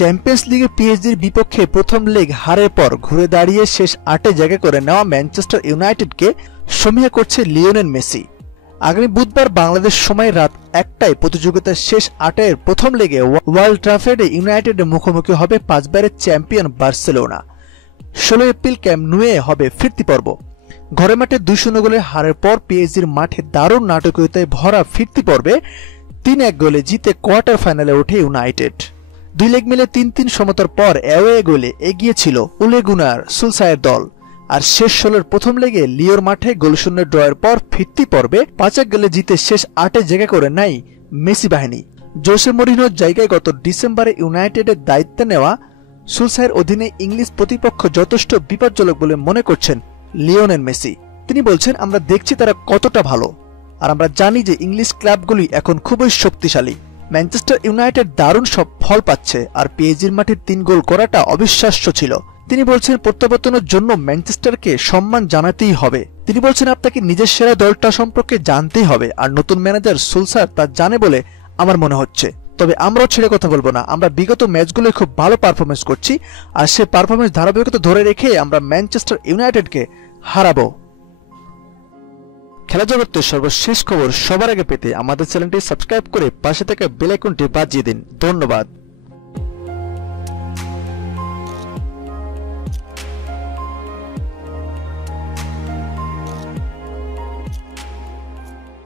Champions লিগে পিএসজির বিপক্ষে প্রথম লেগ হারের পর ঘুরে দাঁড়িয়ে শেষ আটে জায়গা করে নেওয়া ম্যানচেস্টার ইউনাইটেডকে সমীহা করছে লিওনেল মেসি। আগামী বুধবার বাংলাদেশ সময় রাত একটায় প্রতিযোগিতার শেষ আটের প্রথম লেগে ওয়ার্ল্ড ট্রাফেডে ইউনাইটেডের মুখোমুখি হবে পাঁচবারের চ্যাম্পিয়ন বার্সেলোনা। ষোলো এপ্রিল ক্যাম্প নুয়ে হবে ফিরতি পর্ব। ঘরে মাঠে দুই শূন্য গোলে হারের পর পিএসজির মাঠে দারুণ নাটকীয়তায় ভরা ফিরতি পর্বে তিন এক গোলে জিতে কোয়ার্টার ফাইনালে ওঠে ইউনাইটেড দুই লেগ মিলে তিন তিন সমতার পর অ্যাওয়ে গোলে এগিয়ে ছিল উলেগুনার সুলসায়ের দল। আর শেষ ষোলোর প্রথম লেগে লিওর মাঠে গোলশূন্য ড্রয়ের পর ফিরতি পর্বে পাঁচেক গোলে জিতে শেষ আটে জায়গা করে নাই মেসি বাহিনী। জোসে মরিনোর জায়গায় গত ডিসেম্বরে ইউনাইটেডের দায়িত্ব নেওয়া সুলসায়ের অধীনে ইংলিশ প্রতিপক্ষ যথেষ্ট বিপজ্জনক বলে মনে করছেন লিওনেল মেসি। তিনি বলছেন, আমরা দেখছি তারা কতটা ভালো। আর আমরা জানি যে ইংলিশ ক্লাবগুলি এখন খুবই শক্তিশালী। ম্যানচেস্টার ইউনাইটেড দারুণ সব ফল পাচ্ছে, আর পিএজির মাঠে তিন গোল করাটা অবিশ্বাস্য ছিল। তিনি বলছেন, প্রত্যাবর্তনের জন্য ম্যানচেস্টারকে সম্মান জানাতেই হবে। তিনি বলছেন, আপনাকে নিজের সেরা দলটা সম্পর্কে জানতেই হবে, আর নতুন ম্যানেজার সুলসার তা জানে বলে আমার মনে হচ্ছে। তবে আমরাও ছেড়ে কথা বলব না। আমরা বিগত ম্যাচগুলোয় খুব ভালো পারফরমেন্স করছি, আর সে পারফরমেন্স ধারাবাহিকতা ধরে রেখে আমরা ম্যানচেস্টার ইউনাইটেডকে হারাবো। খেলা জগতের সর্বশেষ খবর সবার আগে পেতে আমাদের চ্যানেলটি সাবস্ক্রাইব করে পাশে থাকা বেল আইকনটি বাজিয়ে দিন। ধন্যবাদ।